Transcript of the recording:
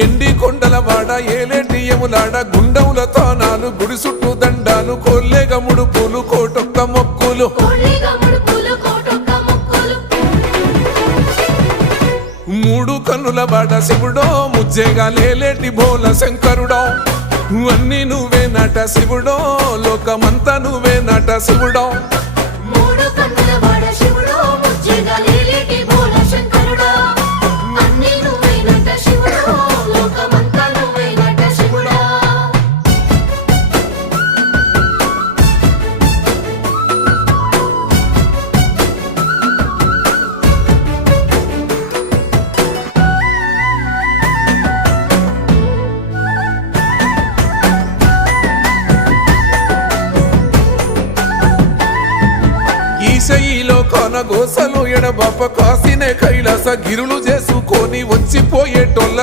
ఎండి కొండల వాడ ఏలేటి యములాడ గుండముల తానాలు గుడి చుట్టూ దండాలు కోల్లేగ ముడుపులు కోటొక్క మొక్కులు మూడు కన్నుల వాడ శివుడో ముజ్జేగా లేలేటి బోల శంకరుడో అన్ని నువ్వే నట శివుడో లోకమంతా నువ్వే నట శివుడో ఈశయిలో కొనగోసలు ఎడబాప కాసినే కైలాస గిరులు చేసుకొని వచ్చిపోయేటోళ్ళ